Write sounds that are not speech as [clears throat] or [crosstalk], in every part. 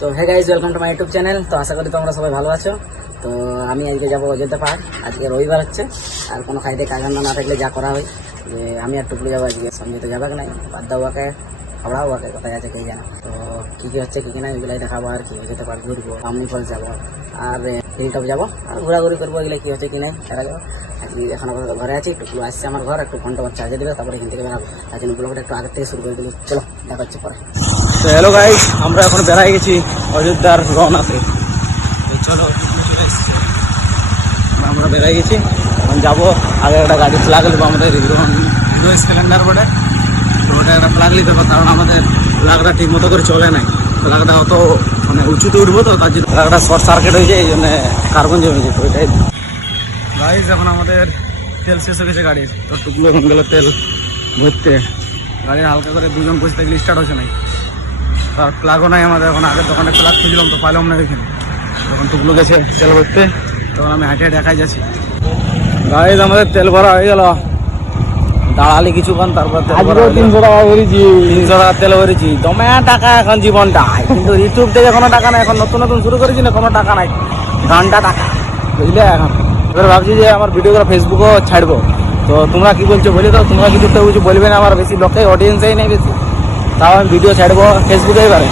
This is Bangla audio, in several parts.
তো hey guys welcome to my YouTube channel তো, আশা করি তোমরা সবাই ভালো আছো। তো, আমি আজকে যাব অযোধ্যা পাহাড়। আজকে রবিবার হচ্ছে। আর কোনো খাইতে কাজান্না না থাকলে যা করা হয়। যে, আমি আর টুকলু যাব আজকে। সঞ্জয় তো যাবে নাই। বাদ দাও ওকে। হাওড়া ওকে। কোথায় আছে কে জানা। তো, কী কী হচ্ছে, কী কী না এগুলাই দেখাবো আর কি। অযোধ্যা পাহাড় ঘুরবো। আমনি ফলস যাব। আর হিল টপ যাব। আর ঘোরাঘুরি করব এগুলো কী হচ্ছে, কি নাই, দেখা যাব এখন আপাতত ঘরে আছি টুকলু আসছে আমার ঘর, একটু ঘণ্টা চার্জে দেবে, তারপরে এখান থেকে বেরাবো তার জন্য ব্লগটা একটু আগের থেকে শুরু করে দিলি চলো, দেখা হচ্ছে পরে। তো হ্যালো গাইস আমরা এখন বেড়াই গেছি অযোধ্যার রওনাতে। চলো। আমরা বেড়াই গেছি। এখন যাব, আগে একটা গাড়ি ফ্লাগ নেব আমাদের হিরো স্প্লেন্ডার বটে তো ওটা একটা ফ্লাগ নিতে হবে, কারণ আমাদের ফ্লাগটা ঠিক মতো করে চলে নাই। ফ্লাগটা অত মানে উঁচুতে উঠবো তো, তার জন্য ফ্লাগটা শর্ট সার্কিট হয়ে যায়, এই জন্য কার্বন জমে যেত ওইটাই। গাইস এখন আমাদের তেল শেষ হয়ে গেছে গাড়ির তো টুকলো এখন গেল তেল ভরতে। গাড়ি হালকা করে দুজন বসে থাকলে স্টার্ট হচ্ছে নাই তার প্লাগও নাই আমাদের এখন আগের দোকানে প্লাগ খুঁজলাম তো পাইলাম না ওইখানে তখন টুকলো গেছে তেল ভরতে তখন আমি হাঁটে দেখাই যাচ্ছি। গাড়িতে আমাদের তেল ভরা হয়ে গেল। দাঁড়ালি কিছুক্ষণ তারপর তেল ভরা তিনশো টাকা বেরিয়েছি তিনশো টাকা তেল ভরেছি। দমে টাকা এখন জীবনটা। কিন্তু ইউটিউব থেকে কোনো টাকা নাই এখন নতুন নতুন শুরু করেছি না কোনো টাকা নাই। ঘণ্টা টাকা। বুঝলে এখন? এবার ভাবছি যে আমার ভিডিওগুলো ফেসবুকেও ছাড়বো। তো তোমরা কি বলছো বলে তো তোমরা কিছু তো কিছু বলবে না আমার বেশি লোকে অডিয়েন্সই নেই বেশি। তাও আমি ভিডিও ছাড়বো ফেসবুকে এবারে।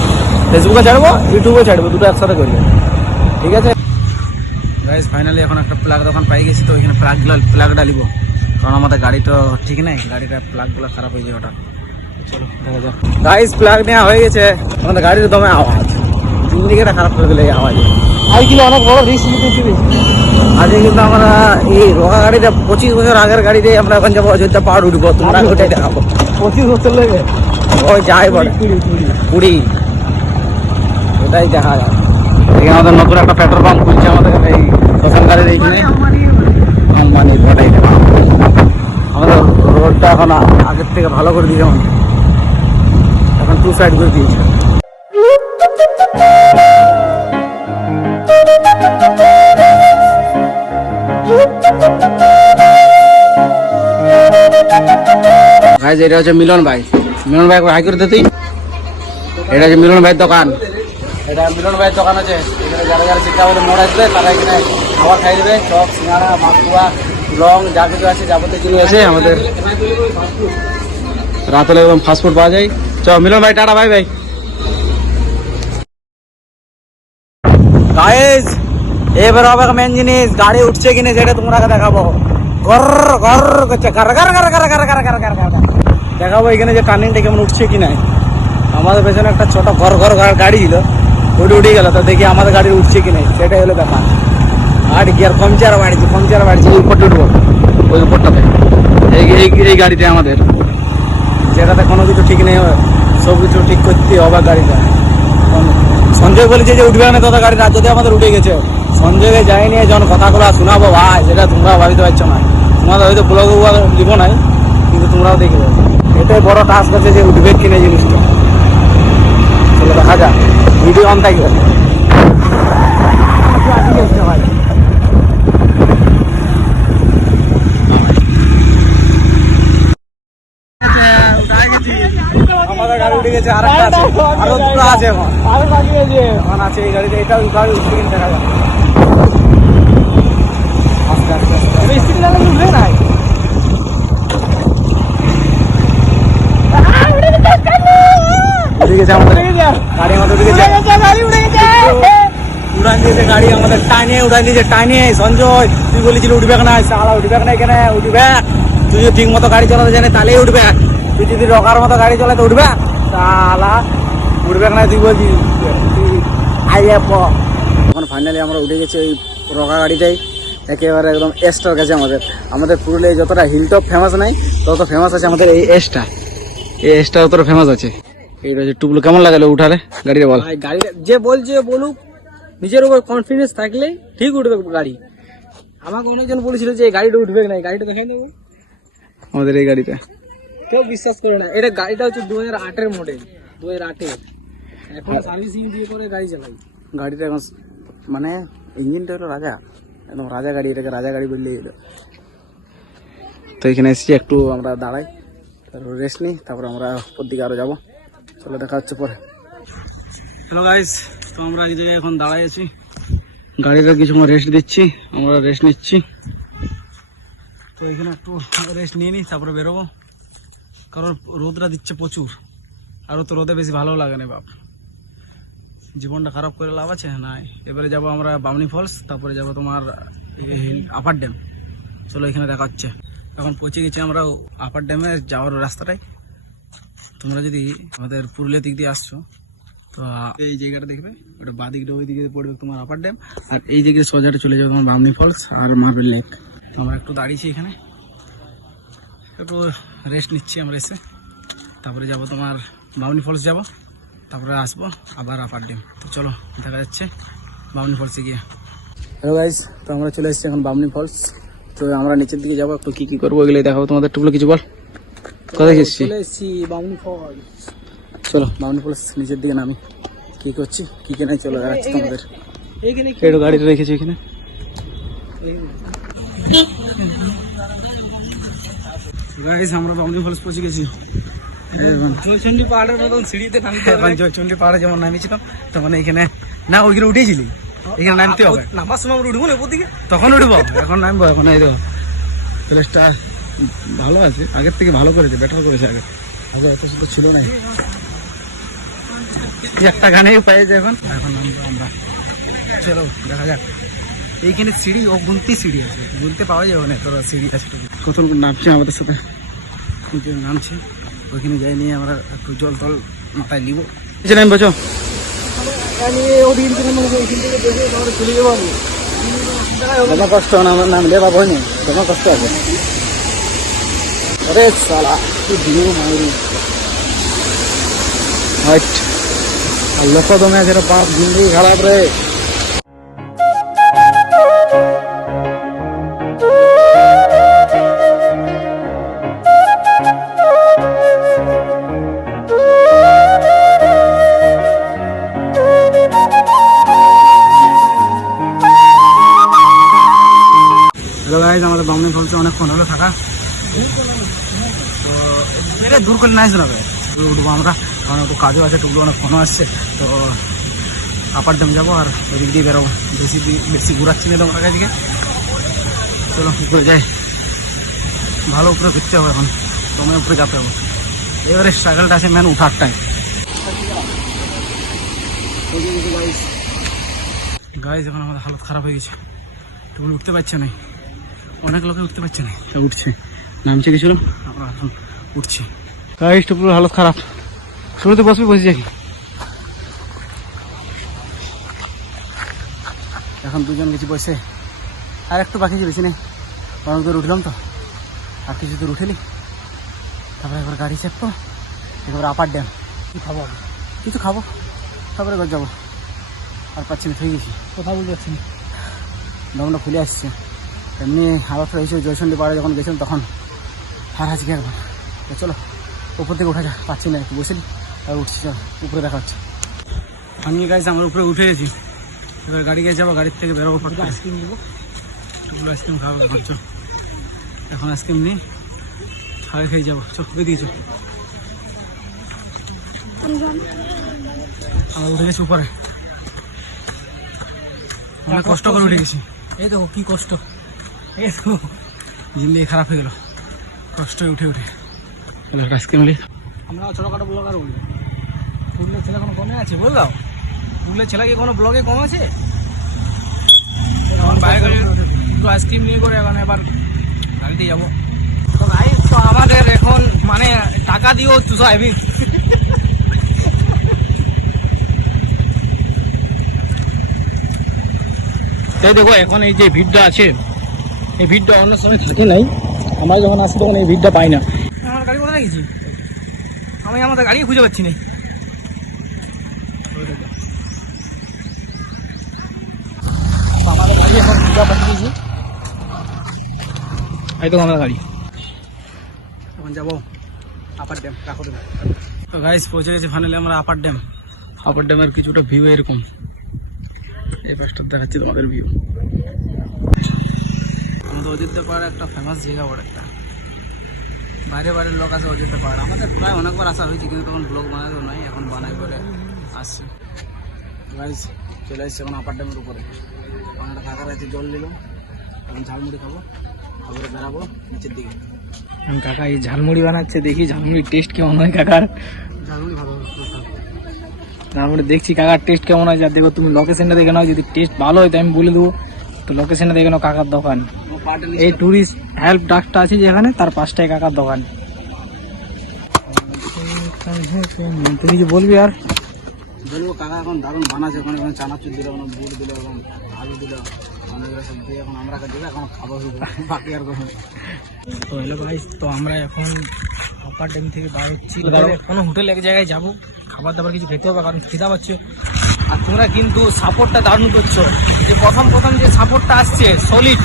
ফেসবুকে ছাড়বো ইউটিউবেও ছাড়বো দুটো একসাথে করব। ঠিক আছে? গাইজ ফাইনালি এখন একটা প্লাগ দোকান পাই গেছি তো ওইখানে প্লাগগুলো প্লাগটা নিব। কারণ আমাদের গাড়ি তো ঠিক নাই গাড়িটা প্লাগগুলো খারাপ হয়ে যায় ওটা গাইস প্লাগ নেওয়া হয়ে গেছে। আমাদের গাড়ির দমে আওয়াজ। তিন দিকেটা খারাপ করে দিলে এই আওয়াজে। সাইকেলে অনেক বড় রিস্ক নিতেছি আজকে কিন্তু আমরা এই রোগা গাড়িটা পঁচিশ বছর আগের গাড়িতে আমরা এখন যাব অযোধ্যা পাহাড় উঠবো তোমরা ওটাই দেখাবো পঁচিশ বছর লেগে? ওই যাই বলে। কুড়ি ওটাই দেখা যায় এখানে আমাদের নতুন একটা পেট্রোল পাম্প খুলছে আমাদের এই দোকান গাড়ির এইখানে আম্বানি ওটাই আমাদের রোডটা এখন আগের থেকে ভালো করে দিয়েছে এখন। টু সাইড করে দিয়েছে। ভাই এটা হচ্ছে মিলন ভাই। মিলন ভাই হাই করে দিতেই এটা হচ্ছে মিলন ভাইয়ের দোকান। এটা মিলন ভাইয়ের দোকান আছে। এখানে যারা যারা চিন্তা করে মোড় আসবে তারা এখানে খাবার খাই দেবে। চপ সিঙ্গাড়া মাকুয়া লং যা কিছু আছে যাবতীয় জিনিস আছে আমাদের। রাত হলে একদম ফাস্টফুড পাওয়া যায়। চ মিলন ভাই টাটা ভাই ভাই গাইস এবার হবে মেন জিনিস। গাড়ি উঠছে কিনা সেটা তোমরা দেখাবো। গর গর করছে। গার গার গার গার গার গার গার গার। দেখাবো এখানে যে টার্নিংটা কেমন উঠছে কি নাই। আমাদের পেছনে একটা ছোট ঘর ঘর গাড়ি ছিল উঠে উঠে গেল, তো দেখি আমাদের গাড়ি উঠছে কি নাই, সেটাই হলো ব্যাপার। আর গিয়ার পাংচার বাড়িছে পাংচার বাড়িছে, এই উপরটা উঠবো ওই উপরটাতে। এই এই গাড়িটা আমাদের। যেটাতে কোনো কিছু ঠিক নেই, সব কিছু ঠিক করতে হবে গাড়িটা। সঞ্জয় বলেছে যে উঠবে না তোদের গাড়ি যদি আমাদের উঠে গেছে। সঞ্জয়কে যাইনি যখন কথাগুলো শোনাবো, ভাই, যেটা তোমরা ভাবিতে পারছ না। তোমাদের হয়তো ব্লগ দিব নাই। তোমরাও দেখে যাবে এটাই বড় টাস্ক আছে যে উঠবে কিনে জিনিসটা। চলো দেখা যাক। ভিডিও অন থাকবে আমাদের গাড়ি উঠে গেছে আর একটা আছে। আরও দুটো আছে এখন। আরও বাকি আছে। এখন আছে এই গাড়িতে। এটাও গাড়ি উঠবে কিনা দেখা যাক আস্তে আস্তে আস্তে বেশি লাগে উঠবে নাই উঠে গেছে আমাদের গাড়ি আমাদের উঠে গেছে গাড়ি উঠে গেছে উড়ান দিয়েছে গাড়ি উড়ান দিয়েছে টাইনে সঞ্জয়, তুই বলেছিল উঠবে না সালা উঠবে না এখানে, উঠবে। তুই যদি ঠিক মতো গাড়ি চালাতে জানে, তাহলেই উঠবে। তুই যদি রকার মতো গাড়ি চালাতে উঠবে সালা উঠবে না, তুই বলছিস তুই আইয়া প। এখন ফাইনালি আমরা উঠে গেছি ওই রকা গাড়িটাই একেবারে একদম এসটার কাছে আমাদের। আমাদের পুরুলিয়ায় যতটা হিলটপ ফেমাস নাই, তত ফেমাস আছে আমাদের এই এসটা এই এসটা যতটা ফেমাস আছে। এইটা হচ্ছে টুকলু, কেমন লাগালো উঠালে? গাড়িটা বল। গাড়িটা যে বলছে বলুক, নিজের উপর কনফিডেন্স থাকলে ঠিক উঠবে গাড়ি। আমাকে অনেকজন বলেছিল যে এই গাড়িটা উঠবে না এই গাড়িটা দেখাই দেবো। আমাদের এই গাড়িটা কেউ বিশ্বাস করে না এটা গাড়িটা হচ্ছে দু হাজার আটের মডেল দু হাজার আটের। এখন সার্ভিসিং দিয়ে করে গাড়ি চালাই। গাড়িটা এখন মানে ইঞ্জিনটা হলো রাজা একদম রাজা গাড়ি এটাকে রাজা গাড়ি বললে হলো। তো এখানে এসেছি একটু আমরা দাঁড়াই তারপর রেস্ট নিই তারপর আমরা ওপর দিকে আরও যাব। চলো দেখা হচ্ছে পরে। হ্যালো গাইস তো আমরা এক জায়গায় এখন দাঁড়াই আছি। গাড়িটা কিছুক্ষণ রেস্ট দিচ্ছি, আমরা রেস্ট নিচ্ছি। তো এখানে একটু রেস্ট নিয়ে নিই, তারপরে বেরোবো। কারণ রোদটা দিচ্ছে প্রচুর। আরও তো রোদে বেশি ভালো লাগে না বাপ। জীবনটা খারাপ করে লাভ আছে? না এবারে যাব আমরা বামনি ফলস তারপরে যাব তোমার আপার ড্যাম চলো এখানে দেখা হচ্ছে। এখন পৌঁছে গেছি আমরা আপার ড্যামে যাওয়ার রাস্তাটাই তোমরা যদি আমাদের পুরুলিয়া দিক দিয়ে আসছো তো এই জায়গাটা দেখবে ওটা ওই দিকে পড়বে তোমার আপার ড্যাম আর এই দিকে সোজাটা চলে যাবে তোমার বামনি ফলস আর মার্বেল লেক আমরা একটু দাঁড়িয়েছি এখানে। একটু রেস্ট নিচ্ছি আমরা এসে। তারপরে যাব তোমার বামনি ফলস যাব তারপরে আসব আবার আপার ড্যাম তো চলো দেখা যাচ্ছে বামনি ফলসে গিয়ে। হ্যালো গাইজ তো আমরা চলে এসেছি এখন বামনি ফলস তো আমরা নিচের দিকে যাব একটু কী কী করব এগুলো দেখাবো তোমাদের। টুকলো কিছু বল। কোথায় এসেছি চলে এসেছি বামুনি ফল চলো বামনি ফলস নিচের দিকে নামি। কি করছি কি কে নাই চলো দেখাচ্ছি তোমাদের। একটু গাড়িটা রেখেছি এখানে আমরা বামনি ফলস পৌঁছে গেছি। পাহাড়ের মতন সিঁড়িতে নামতে পাহাড়ে যেমন নামিয়েছিলাম তখন এখানে না ওইখানে উঠেছিলি? এখানে নামতে হবে। নামার সময় আমরা উঠবো না দিকে? তখন উঠবো এখন নামবো এখন এই দেখো। প্লেসটা ভালো আছে আগের থেকে ভালো করেছে বেটার করেছে আগে আগে এত শুধু ছিল না। একটা গানেই পেয়েছে এখন। এখন আমরা চলো দেখা যাক। এইখানে সিঁড়ি ও গুনতি সিঁড়ি আছে। গুনতে পাওয়া যাবে না তোর সিঁড়ি আছে। কত নামছে আমাদের সাথে? নামছে? ওইখানে যাই নিয়ে আমরা একটু জল টল মাথায় নিব। নাম বছো তোমার কষ্ট নাম দেবা বইনি তোমার কষ্ট আছে। আরে সালা কি ভিউ মাইরি। হাইট আর লোক দমে আছে রে বাপ জিন্দগি খারাপ রে হ্যালো গাইজ আমাদের বামনি ফলসে অনেকক্ষণ হলো থাকা তো এটা দূর করে নাই শোনাবে উঠবো আমরা কারণ একটু কাজও আছে টুকরো অনেক ফোনও আসছে। তো আপার দাম যাব আর ওদিক দিয়ে বেরোবো। বেশি বেশি ঘুরাচ্ছি না তোমার কাছে চলো উপরে যাই। ভালো উপরে ঘুরতে হবে এখন। তোমার উপরে যেতে হবে। এবারে স্ট্রাগলটা আছে ম্যান উঠার টাইম গাইজ এখন আমাদের হালত খারাপ হয়ে গেছে। তখন উঠতে পারছে না। অনেক লোকে উঠতে পারছে না। উঠছে। নামছে গেছিল আমরা এখন উঠছি। গাইজটা পুরো হালত খারাপ। শুরুতে বসবি বসে যাই এখন দুজন গেছি বসে। আর একটু বাকি ছিল বেশি নেই অনেক দূর উঠলাম তো। আর কিছু দূর উঠেলি। তারপরে একবার গাড়ি চাপবো। একবার আপার ড্যাম। কি খাব কিছু খাব। তারপরে ঘর যাব। আর পাচ্ছি না থেকে গেছি। কথা বলতে পারছি না। দমটা খুলে আসছে। এমনি হাওয়া হয়েছে জয়চন্ডী পাড়ে যখন গেছিলাম তখন। আর আজকে একবার। তো চলো উপর থেকে উঠা যা পাচ্ছি না একটু বসেলি উঠছি চল উপরে দেখা হচ্ছে। আমি গাইছি আমার উপরে উঠে গেছি। এবার গাড়ি গিয়ে যাব গাড়ির থেকে বেরোবো ফটো আইসক্রিম নেব? টুকলো আইসক্রিম খাওয়া ভাবছ এখন আইসক্রিম নিই খাওয়া খেয়ে যাব। চোখ খুলে দিয়েছ আমরা উঠে গেছি উপরে। অনেক কষ্ট করে উঠে গেছি। এই দেখো কি কষ্ট। এই তো জিন্দগি খারাপ হয়ে গেল। কষ্ট উঠে উঠে। আইসক্রিম নিই। আমরা ছোটখাটো ব্লগার বলব পুরুলিয়ার ছেলে কোনো কমে আছে বললাম পুরুলিয়ার ছেলে কি কোনো ব্লগে কম আছে? এখন বাইরে একটু আইসক্রিম নিয়ে করে এখন এবার গাড়িতে যাব। তো ভাই, তো আমাদের এখন মানে টাকা দিয়েও চুষাইবি তাই দেখো, এখন এই যে ভিড়টা আছে, এই ভিড়টা অন্য সময় থাকে নাই। আমরা যখন আসি তখন এই ভিড়টা পাই না। আমার গাড়ি কোথায় গেছি? আমি আমাদের গাড়ি খুঁজে পাচ্ছি না। খুঁজে পাচ্ছি দিয়েছি এই তো আমরা গাড়ি। এখন যাব আপার ড্যাম ড্যাম। তো গাইস পৌঁছে গেছে ফাইনালি আমরা আপার ড্যাম। আপার ড্যামের কিছুটা ভিউ এরকম। এই পাশটা দেখাচ্ছি তোমাদের ভিউ আমাদের অযোধ্যা পাহাড় একটা ফেমাস জায়গা বড় একটা। বাইরে বাইরের লোক আছে অযোধ্যা পাহাড়। আমাদের প্রায় অনেকবার আসা হয়েছে কিন্তু তখন ব্লগ বানাতেও নাই এখন বানাই বলে আসছে। গাইজ চলে এসছে এখন আপার ড্যামের উপরে। এখন একটা কাকার কাছে জল নিলাম। এখন ঝালমুড়ি খাব তারপরে বেরাবো নিচের দিকে। এখন কাকা এই ঝালমুড়ি বানাচ্ছে দেখি ঝালমুড়ির টেস্ট কেমন হয় কাকার। ঝালমুড়ি ভালো ঝালমুড়ি দেখছি কাকার টেস্ট কেমন হয় যা দেখো তুমি লোকেশনটা দেখে নাও যদি টেস্ট ভালো হয় তো আমি বলে দেবো। তো লোকেশনটা দেখে নাও কাকার দোকান। এই ট্যুরিস্ট হেল্প ডাকটা আছে যেখানে তার পাশটাই কাকার দোকান। তুই কিছু বলবি আর? বলব কাকা এখন দারুণ বানাচ্ছে ওখানে ওখানে চানাচুর দিল ওখানে বুট দিল এবং আলু দিল অনেক সব এখন আমরা দিলে এখন খাব বাকি আর কোনো। তো হ্যালো ভাই তো আমরা এখন ড্যাম থেকে বার হচ্ছি। কোনো হোটেল এক জায়গায় যাব খাবার দাবার কিছু খেতে হবে কারণ খিদা পাচ্ছে। আর তোমরা কিন্তু সাপোর্টটা দারুণ করছ। যে প্রথম প্রথম যে সাপোর্টটা আসছে সলিড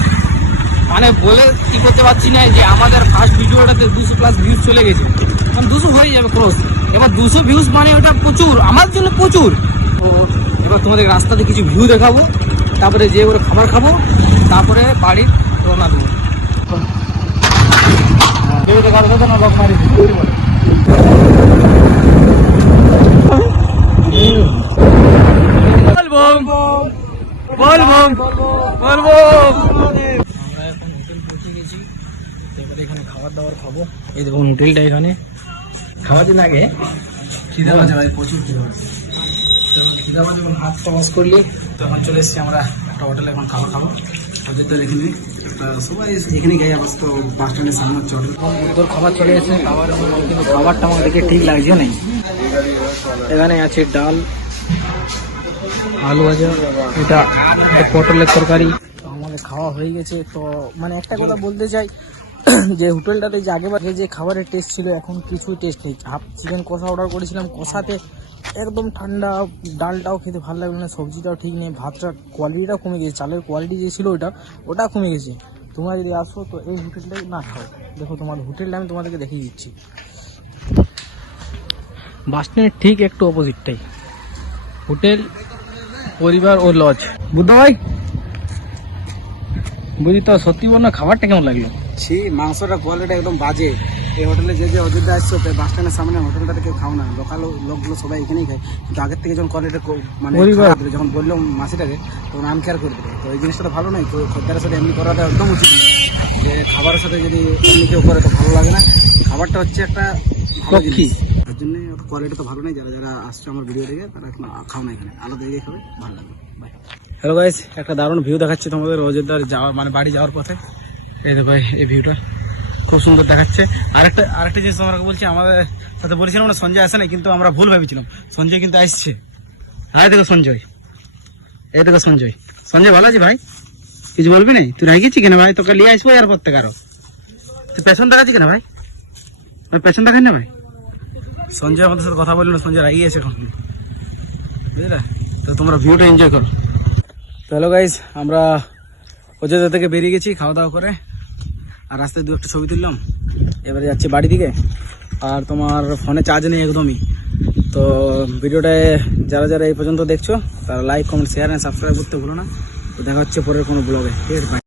মানে বলে কি করতে পারছি না যে আমাদের ফার্স্ট ভিডিওটাতে দুশো প্লাস ভিউজ চলে গেছে। এখন দুশো হয়ে যাবে ক্রস এবার দুশো ভিউজ মানে ওটা প্রচুর আমার জন্য প্রচুর। এবার তোমাদের রাস্তাতে কিছু ভিউ দেখাবো। তারপরে যে ওরা খাবার খাব তারপরে বাড়ির রওনা দেবো। এখন হোটেল পৌঁছে গেছি এবারে এখানে খাবার দাবার খাব। এই দেখুন হোটেলটা এখানে। খাওয়ার দিন আগে খিদা ভাই প্রচুর খিদা তো পাচ্ছে যখন হাত ওয়াশ করলি তখন চলে এসেছি আমরা একটা হোটেলে এখন খাবার খাব। হোটেলটা এখানে তা সবাই এখানে গায়ে আবার তো বাস স্ট্যান্ডের সামনে হচ্ছে খাবার চলে এসেছে, খাবার কিন্তু খাবারটা আমাকে দেখে ঠিক লাগছে না। এখানে আছে ডাল, আলু ভাজা, এটা পটলের তরকারি। আমাদের খাওয়া হয়ে গেছে। তো মানে একটা কথা বলতে চাই, [clears throat] যে হোটেলটাতে যে আগেবার যে খাবারের টেস্ট ছিল, এখন কিছুই টেস্ট নেই। হাফ চিকেন কষা অর্ডার করেছিলাম, কষাতে একদম ঠান্ডা, ডালটাও খেতে ভালো লাগল না, সবজিটাও ঠিক নেই ভাতটার কোয়ালিটিটাও কমে গেছে, চালের কোয়ালিটি যে ছিল ওটা ওটা কমে গেছে। তোমরা যদি আসো, তো এই হোটেলটাই না খাও। দেখো তোমার হোটেলটা আমি তোমাদেরকে দেখিয়ে দিচ্ছি। বাস স্ট্যান্ডের ঠিক একটু অপোজিটটাই হোটেল, পরিবার ও লজ বুদ্ধ ভাই বুঝি তো, সত্যি বল না, খাবারটা কেমন লাগল? ছি মাংসটা কোয়ালিটি একদম বাজে। এই হোটেলে যে যে অযোধ্যা আসছো বাস স্ট্যান্ডের সামনে হোটেলটাতে কেউ খাও না। লোকাল লোকগুলো সবাই এখানেই খায়। কিন্তু আগের থেকে যখন কোয়ালিটি মানে যখন বলল মাসিটাকে তখন আনকেয়ার করে দিল তো এই জিনিসটা তো ভালো নয়। তো খদ্দারের সাথে এমনি করাটা একদম উচিত। যে খাবারের সাথে যদি এমনি কেউ করে তো ভালো লাগে না। খাবারটা হচ্ছে একটা ভালো জিনিস। তার জন্য কোয়ালিটি তো ভালো নেই। যারা যারা আসছে আমার ভিডিও দেখে তারা এখন খাও না এখানে। আলাদা জায়গায় খাবে ভালো লাগবে। বাই হ্যালো গাইস একটা দারুণ ভিউ দেখাচ্ছে তোমাদের অযোধ্যার যাওয়া মানে বাড়ি যাওয়ার পথে। এই দেখো, এই- ভিউটা খুব সুন্দর দেখাচ্ছে। আরেকটা আরেকটা জিনিস তোমাকে বলছি, আমাদের সাথে বলেছিলাম না, সঞ্জয় আসে না কিন্তু আমরা ভুল ভেবেছিলাম। সঞ্জয় কিন্তু আসছে। আরে দেখো সঞ্জয়। এই দেখো সঞ্জয়। সঞ্জয়, ভালো আছে ভাই? কিছু বলবি না তুই রাগিয়েছি কেন ভাই? তোকে নিয়ে আসব আর করতে কারও? তুই পেছন দেখাচ্ছি কেন ভাই? ভাই, পেছন দেখাই না ভাই। সঞ্জয় আমাদের সাথে কথা বলল না, সঞ্জয় রাগিয়ে আছে এখন। বুঝলে? তো তোমরা ভিউটা এনজয় করো। হ্যালো গাইজ আমরা অযোধ্যা থেকে বেরিয়ে গেছি, খাওয়া দাওয়া করে। আর রাস্তায় দু একটা ছবি তুললাম। এবারে যাচ্ছি বাড়ি দিকে। আর তোমার ফোনে চার্জ নেই একদমই। তো ভিডিওটায় যারা যারা এই পর্যন্ত দেখছ, তারা like comment share and subscribe করতে ভুলো না। দেখা হচ্ছে পরের কোনো ব্লগে ঠিক আছে.